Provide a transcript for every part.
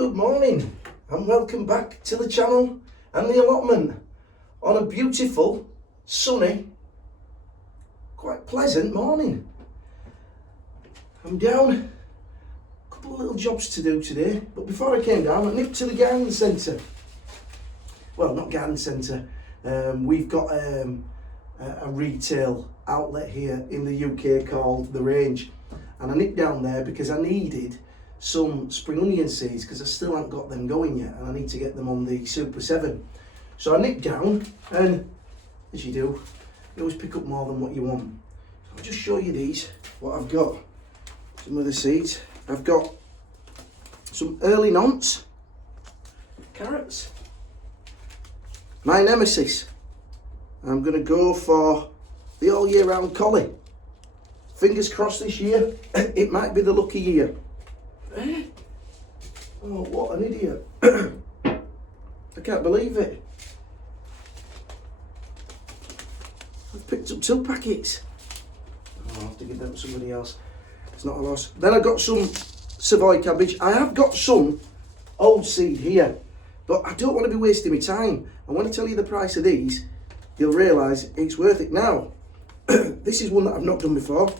Good morning and welcome back to the channel and the allotment on a beautiful, sunny, quite pleasant morning. I'm down, a couple of little jobs to do today, but before I came down I nipped to the garden centre. Well, not garden centre, we've got a retail outlet here in the UK called The Range, and I nipped down there because I needed some spring onion seeds because I still haven't got them going yet and I need to get them on the Super 7. So I nipped down, and as you do, you always pick up more than what you want. So I'll just show you these, what I've got. Some of the seeds. I've got some early nonce, carrots. My nemesis, I'm going to go for the all year round collie. Fingers crossed this year, it might be the lucky year. Oh, what an idiot. I can't believe it. I've picked up 2 packets. Oh, I'll have to give them to somebody else. It's not a loss. Then I've got some Savoy cabbage. I have got some old seed here, but I don't want to be wasting my time. And when I tell you the price of these, you'll realise it's worth it now. This is one that I've not done before,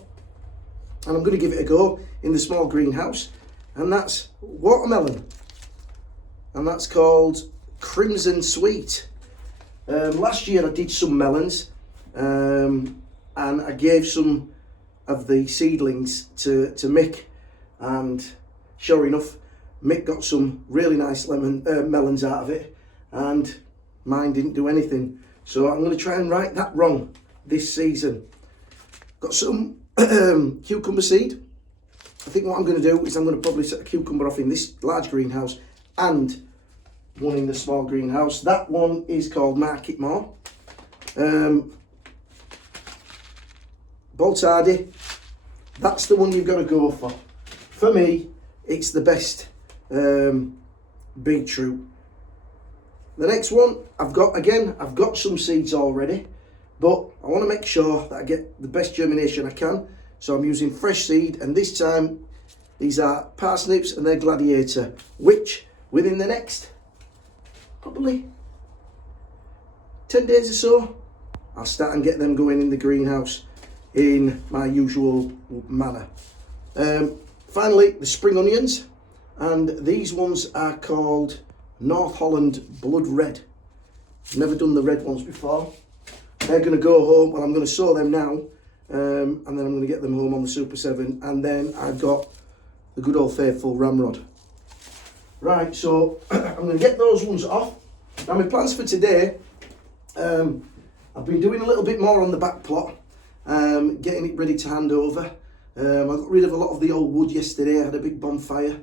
and I'm going to give it a go in the small greenhouse. And that's watermelon, and that's called Crimson Sweet. Last year I did some melons, and I gave some of the seedlings to Mick, and sure enough, Mick got some really nice melons out of it, and mine didn't do anything. So I'm going to try and right that wrong this season. Got some cucumber seed. I think what I'm going to do is I'm going to probably set a cucumber off in this large greenhouse and one in the small greenhouse. That one is called Market More. Boltardy, that's the one you've got to go for. For me, it's the best beetroot. The next one, I've got some seeds already, but I want to make sure that I get the best germination I can. So I'm using fresh seed, and this time these are parsnips and they're Gladiator, which within the next probably 10 days or so, I'll start and get them going in the greenhouse in my usual manner. Finally, the spring onions, and these ones are called North Holland Blood Red. Never done the red ones before. They're going to go home, well, I'm going to sow them now. And then I'm going to get them home on the Super 7, and then I've got the good old faithful ramrod. Right, so I'm going to get those ones off. Now my plans for today, I've been doing a little bit more on the back plot, getting it ready to hand over. I got rid of a lot of the old wood yesterday. I had a big bonfire.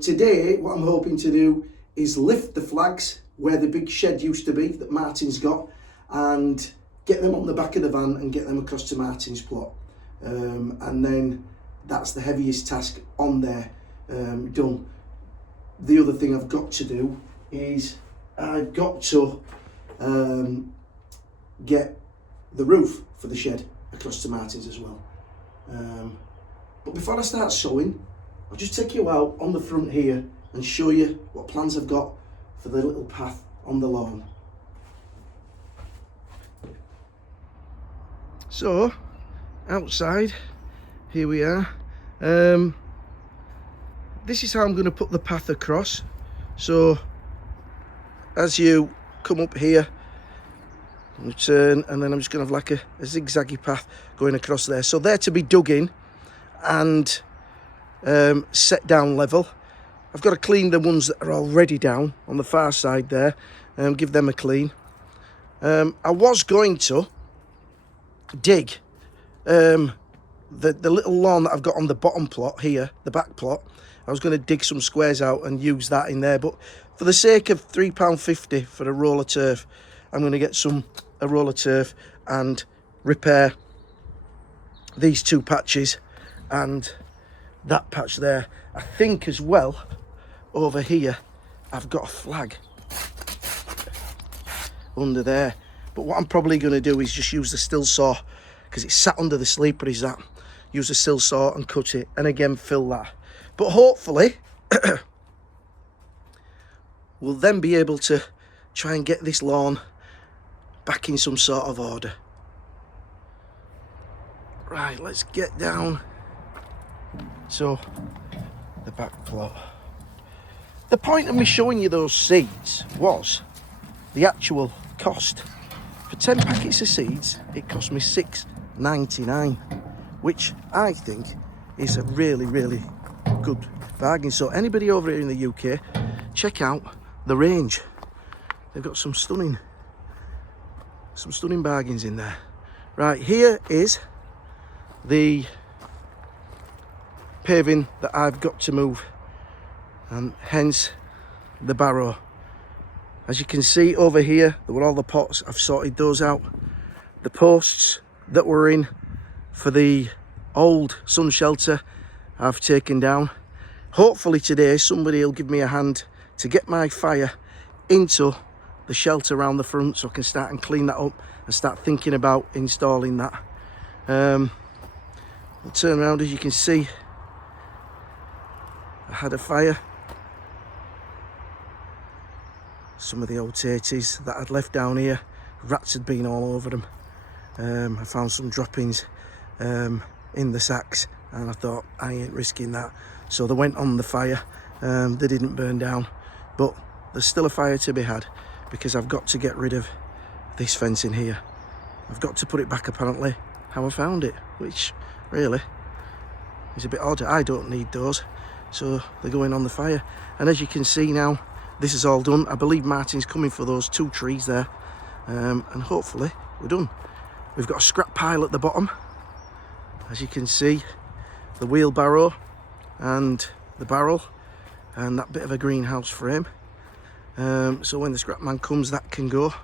Today, what I'm hoping to do is lift the flags where the big shed used to be that Martin's got, and get them on the back of the van and get them across to Martin's plot. And then that's the heaviest task on there done. The other thing I've got to do is I've got to get the roof for the shed across to Martin's as well. But before I start sowing, I'll just take you out on the front here and show you what plans I've got for the little path on the lawn. So, outside, here we are. This is how I'm going to put the path across. So, as you come up here, you turn, and then I'm just going to have like a zigzaggy path going across there. So they're to be dug in and set down level. I've got to clean the ones that are already down on the far side there, give them a clean. I was going to dig the little lawn that I've got on the bottom plot here, the back plot. I was going to dig some squares out and use that in there, but for the sake of £3.50 for a roll of turf, I'm going to get a roll of turf and repair these 2 patches and that patch there. I think as well over here I've got a flag under there, but what I'm probably going to do is just use the still saw because it's sat under the sleeper, is that. Use a still saw and cut it, and again fill that. But hopefully we'll then be able to try and get this lawn back in some sort of order. Right, let's get down to the back plot. The point of me showing you those seeds was the actual cost. For 10 packets of seeds, it cost me $6.99, which I think is a really, really good bargain. So anybody over here in the UK, check out the range. They've got some stunning bargains in there. Right, here is the paving that I've got to move, and hence the barrow. As you can see over here, there were all the pots. I've sorted those out. The posts that were in for the old sun shelter I've taken down. Hopefully today somebody will give me a hand to get my fire into the shelter around the front, so I can start and clean that up and start thinking about installing that. I'll turn around. As you can see, I had a fire. Some of the old tatties that I'd left down here, rats had been all over them. I found some droppings in the sacks, and I thought, I ain't risking that. So they went on the fire. They didn't burn down, but there's still a fire to be had, because I've got to get rid of this fence in here. I've got to put it back apparently how I found it, which really is a bit odd. I don't need those, so they're going on the fire. And as you can see now, this is all done. I believe Martin's coming for those 2 trees there, and hopefully we're done. We've got a scrap pile at the bottom. As you can see, the wheelbarrow and the barrel and that bit of a greenhouse frame. So when the scrap man comes, that can go.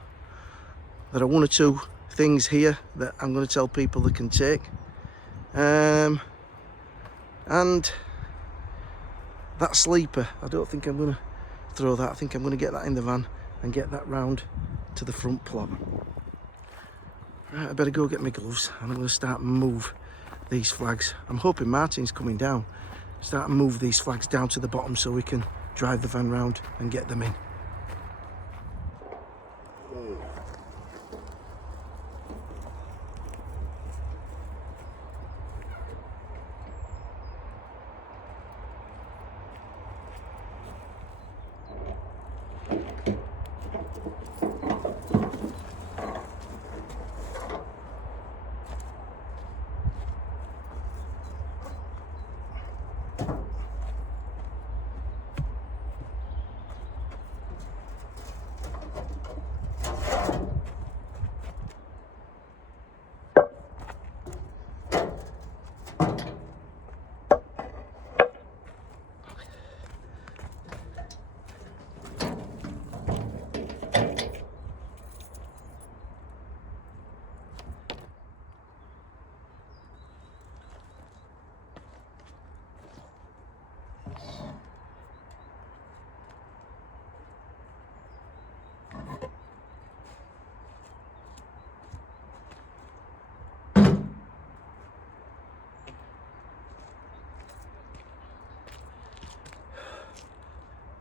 There are 1 or 2 things here that I'm going to tell people they can take. And that sleeper, I don't think I'm going to throw that. I think I'm going to get that in the van and get that round to the front plot. Right, I better go get my gloves, and I'm going to start and move these flags. I'm hoping Martin's coming down. Start and move these flags down to the bottom so we can drive the van round and get them in.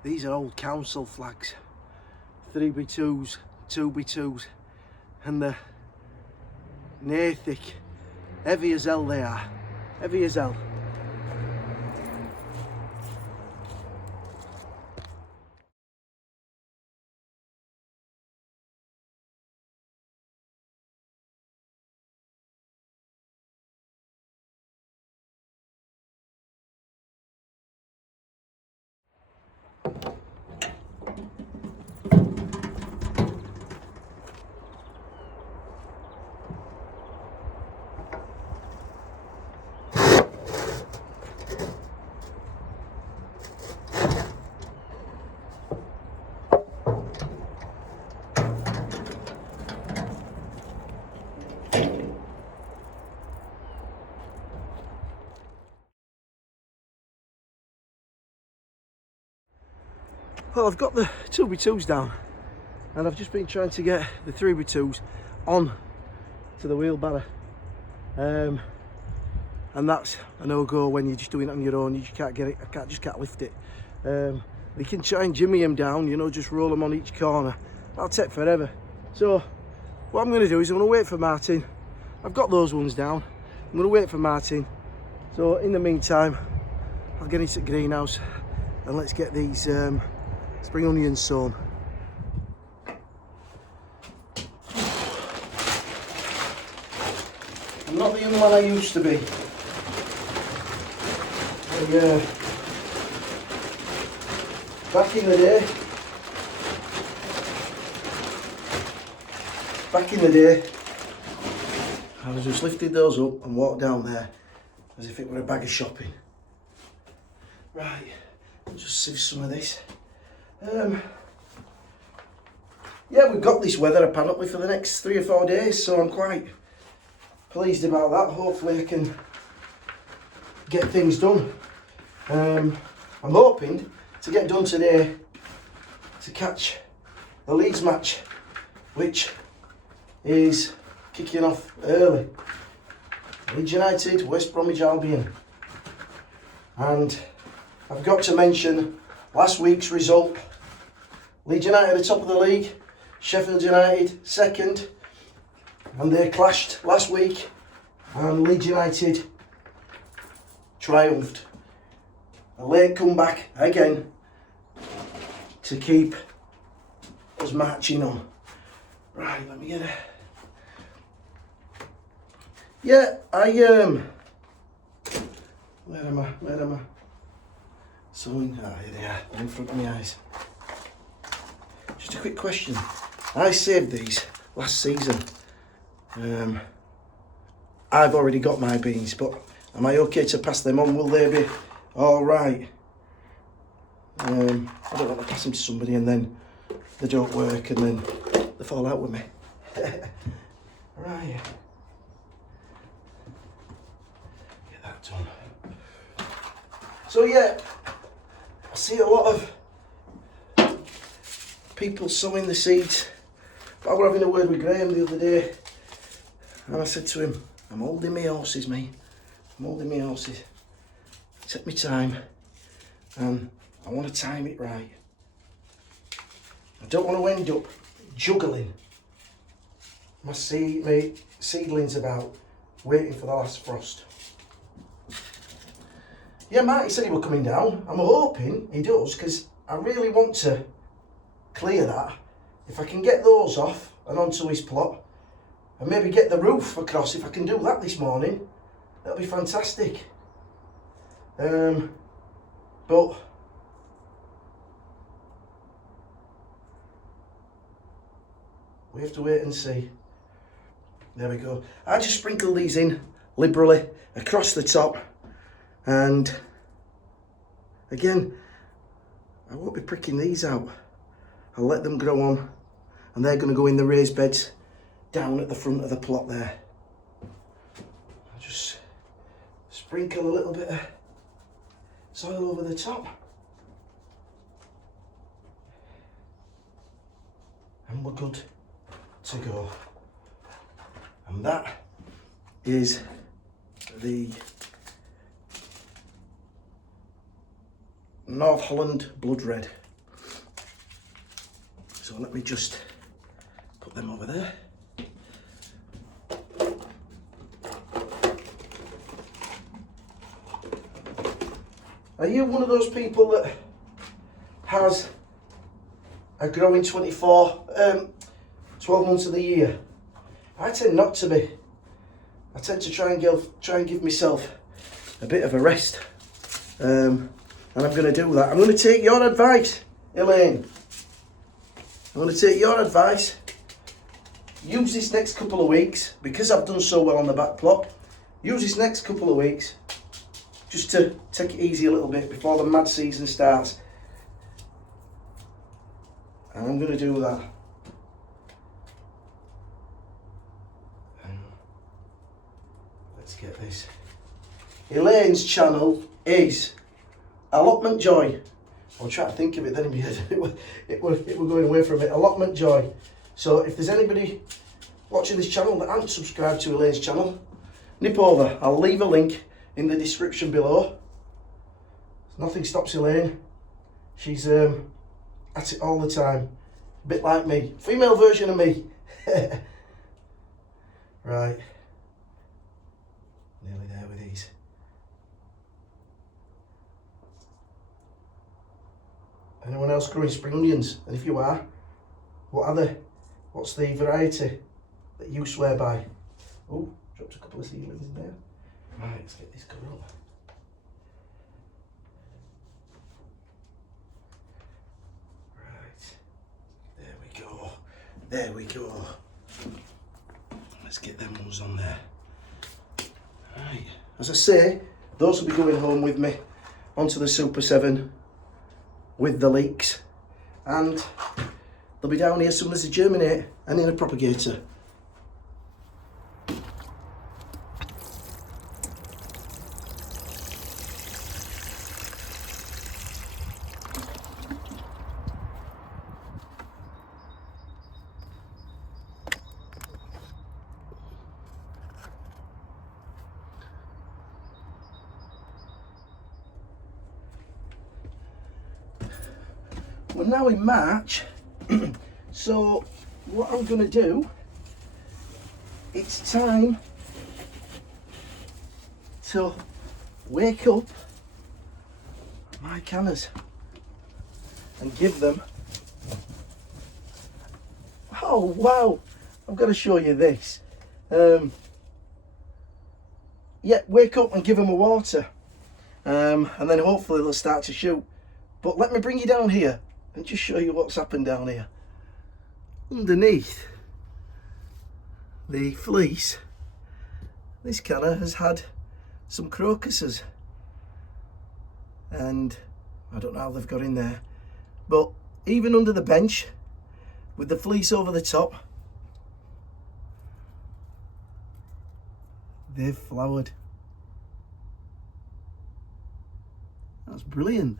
These are old council flags, 3x2s, 2x2s, and they're near thick, heavy as hell they are, heavy as hell. Well, I've got the 2x2s down, and I've just been trying to get the 3x2s on to the wheelbarrow, and that's a no-go when you're just doing it on your own. You just can't get it. I just can't lift it. they can try and jimmy them down, you know, just roll them on each corner. That'll take forever. So what I'm going to do is I'm going to wait for Martin. I've got those ones down. I'm going to wait for Martin. So in the meantime, I'll get into the greenhouse and let's get these spring onions sown. I'm not the young man I used to be. Back in the day, I was just lifted those up and walked down there as if it were a bag of shopping. Right, I'll just sieve some of this. Yeah, we've got this weather apparently for the next 3 or 4 days, so I'm quite pleased about that. Hopefully I can get things done. I'm hoping to get done today to catch the Leeds match, which is kicking off early. Leeds United, West Bromwich Albion. And I've got to mention last week's result. Leeds United at the top of the league, Sheffield United second, and they clashed last week and Leeds United triumphed. A late comeback again to keep us marching on. Right, let me get it. Yeah, where am I? Sowing, here they are, in front of my eyes. Just a quick question. I saved these last season. I've already got my beans, but am I okay to pass them on? Will they be all right? I don't want to pass them to somebody and then they don't work and then they fall out with me. Right. Get that done. So yeah, I see a lot of people sowing the seeds. But I was having a word with Graham the other day and I said to him, I'm holding my horses, mate. I'm holding my horses. Take my time and I want to time it right. I don't want to end up juggling my seedlings about waiting for the last frost. Yeah, Marty said he was coming down. I'm hoping he does because I really want to clear that. If I can get those off and onto his plot and maybe get the roof across, if I can do that this morning, that'll be fantastic. But we have to wait and see. There we go. I just sprinkle these in liberally across the top, and again, I won't be pricking these out. I'll let them grow on, and they're going to go in the raised beds down at the front of the plot there. I'll just sprinkle a little bit of soil over the top, and we're good to go. And that is the North Holland Blood Red. So let me just put them over there. Are you one of those people that has a growing 12 months of the year? I tend not to be. I tend to try and give myself a bit of a rest. And I'm going to do that. I'm going to take your advice, Elaine. I'm going to take your advice. Use this next couple of weeks, because I've done so well on the back plot. Use this next couple of weeks just to take it easy a little bit before the mad season starts. And I'm going to do that. Let's get this. Elaine's channel is Allotment Joy. I'll try to think of it then in my head. It were going away from it. Allotment Joy. So if there's anybody watching this channel that aren't subscribed to Elaine's channel, nip over. I'll leave a link in the description below. Nothing stops Elaine She's at it all the time. A bit like me. Female version of me. Right. Nearly there with these. Anyone else growing spring onions? And if you are, what are they? What's the variety that you swear by? Oh, dropped a couple of seedlings in there. Right, let's get this covered up. Right, there we go. There we go. Let's get them ones on there. Right, as I say, those will be going home with me onto the Super 7 with the leeks, and they'll be down here as soon as they germinate and in a propagator. We're now in March, so what I'm going to do, it's time to wake up my canners and give them, oh wow, I've got to show you this, yeah, wake up and give them a water, and then hopefully they'll start to shoot. But let me bring you down here and just show you what's happened down here. Underneath the fleece, this canner has had some crocuses, and I don't know how they've got in there, but even under the bench with the fleece over the top, they've flowered. That's brilliant.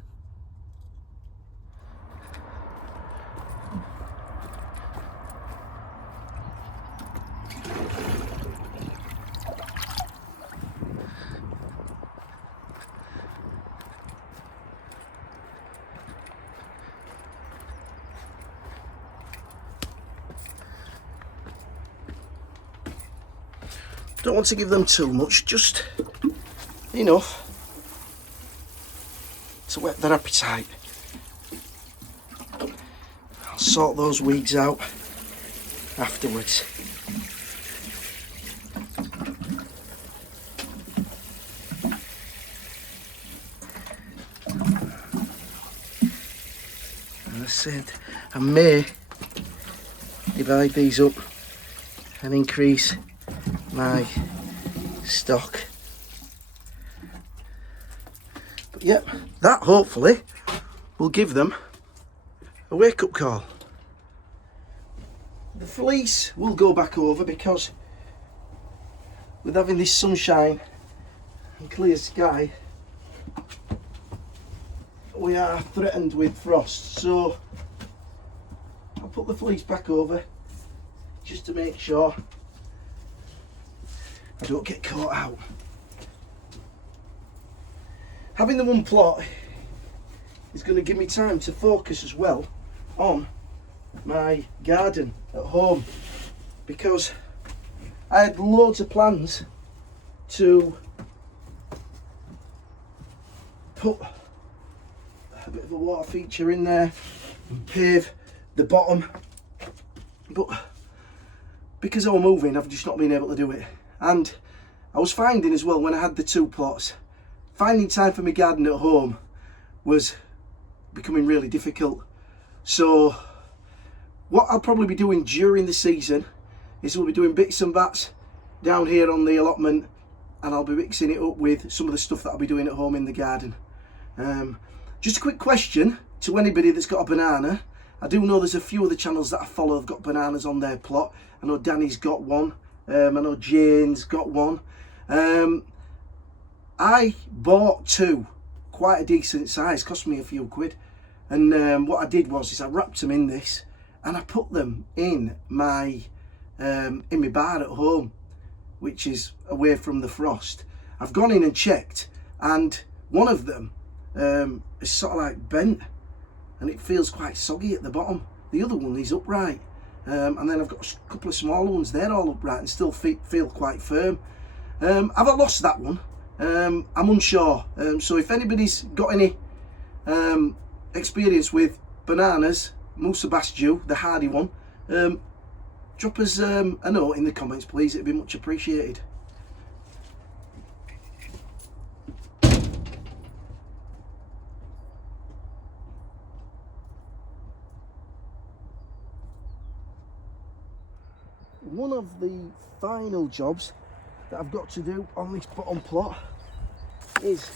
Don't want to give them too much, just enough to whet their appetite. I'll sort those weeds out afterwards. As I said, I may divide these up and increase my stock. But yep, that hopefully will give them a wake-up call. The fleece will go back over because with having this sunshine and clear sky, we are threatened with frost, so I'll put the fleece back over just to make sure I don't get caught out. Having the one plot is going to give me time to focus as well on my garden at home, because I had loads of plans to put a bit of a water feature in there and pave the bottom, but because I was moving, I've just not been able to do it. And I was finding as well, when I had the two plots, finding time for my garden at home was becoming really difficult. So what I'll probably be doing during the season is we'll be doing bits and bats down here on the allotment, and I'll be mixing it up with some of the stuff that I'll be doing at home in the garden. Just a quick question to anybody that's got a banana. I do know there's a few of the channels that I follow have got bananas on their plot. I know Danny's got one. I know Jane's got one. I bought two, quite a decent size, cost me a few quid. And what I did was I wrapped them in this and I put them in my bar at home, which is away from the frost. I've gone in and checked, and one of them is sort of like bent, and it feels quite soggy at the bottom. The other one is upright, and then I've got a couple of smaller ones, they're all upright and still feel quite firm. Have I lost that one? I'm unsure, so if anybody's got any experience with bananas, Musa Basju, the hardy one, drop us a note in the comments please, it'd be much appreciated. One of the final jobs that I've got to do on this bottom plot is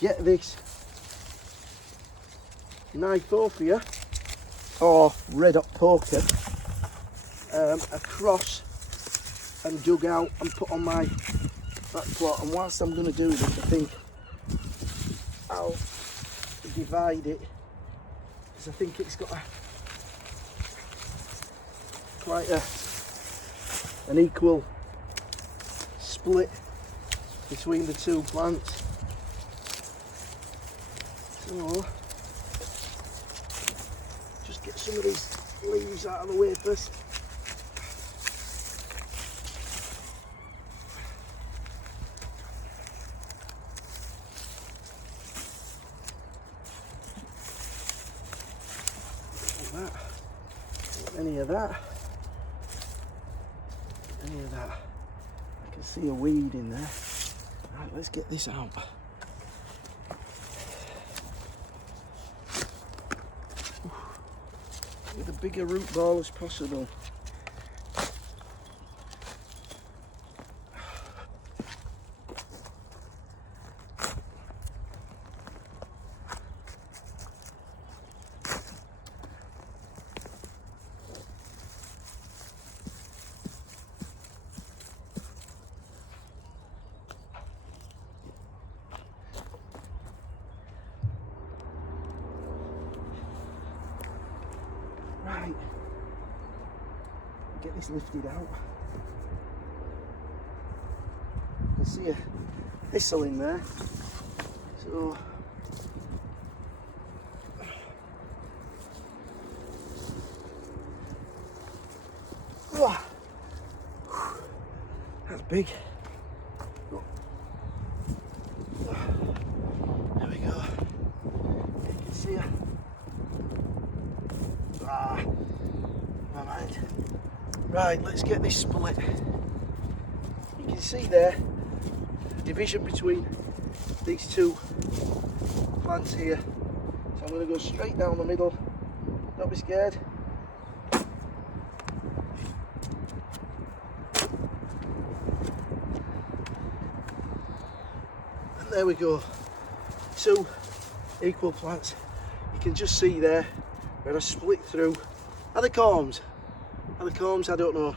get this Nithophia or red hot poker across and dug out and put on my back plot. And whilst I'm going to do this, I think I'll divide it, because I think it's got quite an equal split between the two plants. So just get some of these leaves out of the way first. That. Any of that. Any of that. I can see a weed in there. Right, let's get this out. With a bigger root ball as possible. Right, get this lifted out. I can see a thistle in there, so oh, that's big. Oh. There we go. You can see her. Never mind. Right, let's get this split. You can see there division between these two plants here. So I'm going to go straight down the middle. Don't be scared. And there we go. Two equal plants. You can just see there where I split through. Are they corms? Are they corms? I don't know.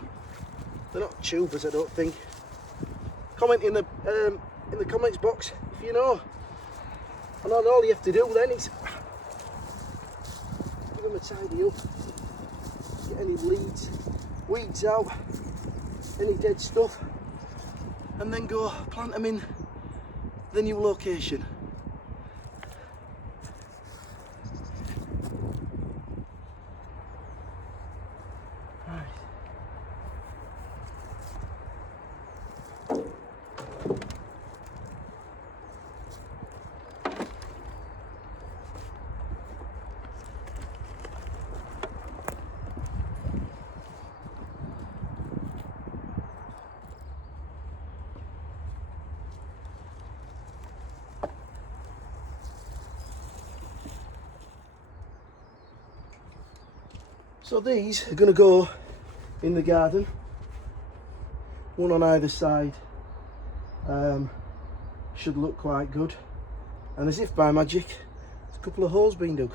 They're not tubers, I don't think. Comment in the comments box if you know. And all you have to do then is give them a tidy up. Get any weeds out, any dead stuff, and then go plant them in the new location. So these are going to go in the garden, one on either side. Should look quite good. And as if by magic, there's a couple of holes being dug.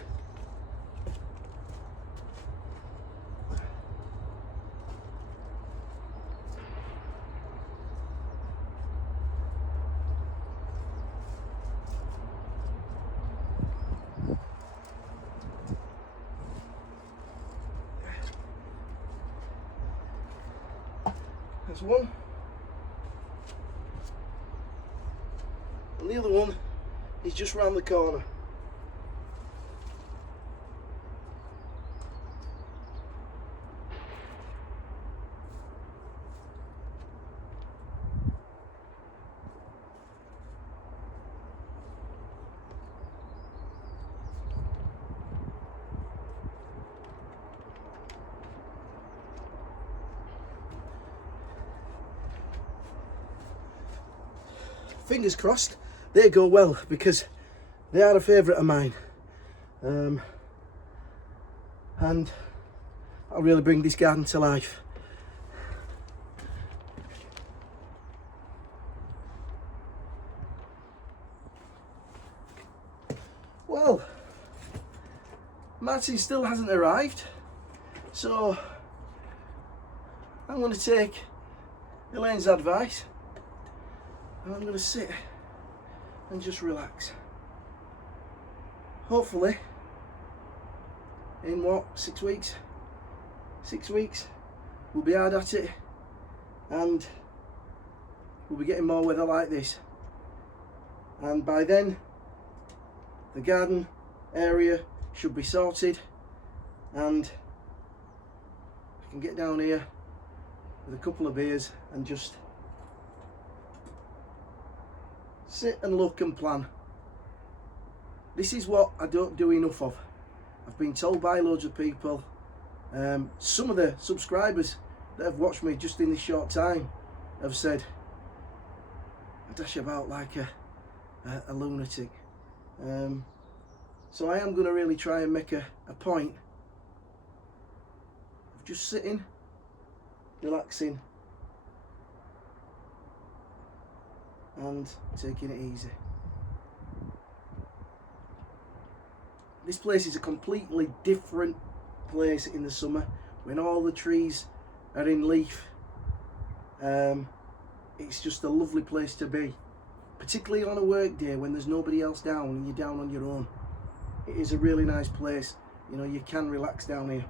That's one. And the other one is just round the corner. fingers crossed they go well, because they are a favourite of mine. And I'll really bring this garden to life. Well, Martin still hasn't arrived, so I'm going to take Elaine's advice and I'm going to sit and just relax. Hopefully, in what, 6 weeks? 6 weeks, we'll be hard at it and we'll be getting more weather like this. And by then, the garden area should be sorted and I can get down here with a couple of beers and just sit and look and plan. This is what I don't do enough of. I've been told by loads of people, some of the subscribers that have watched me just in this short time have said I dash about like a lunatic. So I am going to really try and make a point of just sitting, relaxing and taking it easy. This place is a completely different place in the summer when all the trees are in leaf. It's just a lovely place to be, particularly on a work day when there's nobody else down and you're down on your own. It is a really nice place, you know, you can relax down here.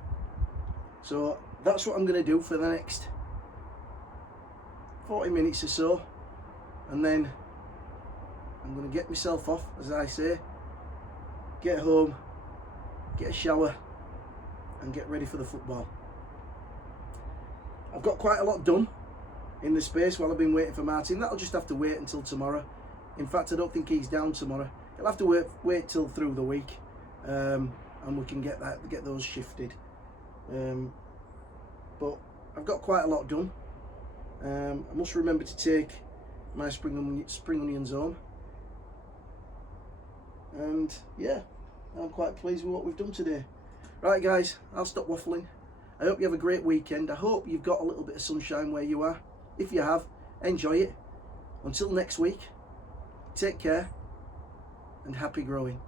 So that's what I'm going to do for the next 40 minutes or so, and then I'm going to get myself off, as I say, get home, get a shower and get ready for the football. I've got quite a lot done in the space while I've been waiting for Martin. That'll just have to wait until tomorrow. In fact, I don't think he's down tomorrow. He'll have to wait till through the week, and we can get those shifted. But I've got quite a lot done. I must remember to take my spring onions home. And yeah, I'm quite pleased with what we've done today. Right guys, I'll stop waffling. I hope you have a great weekend. I hope you've got a little bit of sunshine where you are. If you have, enjoy it. Until next week, take care and happy growing.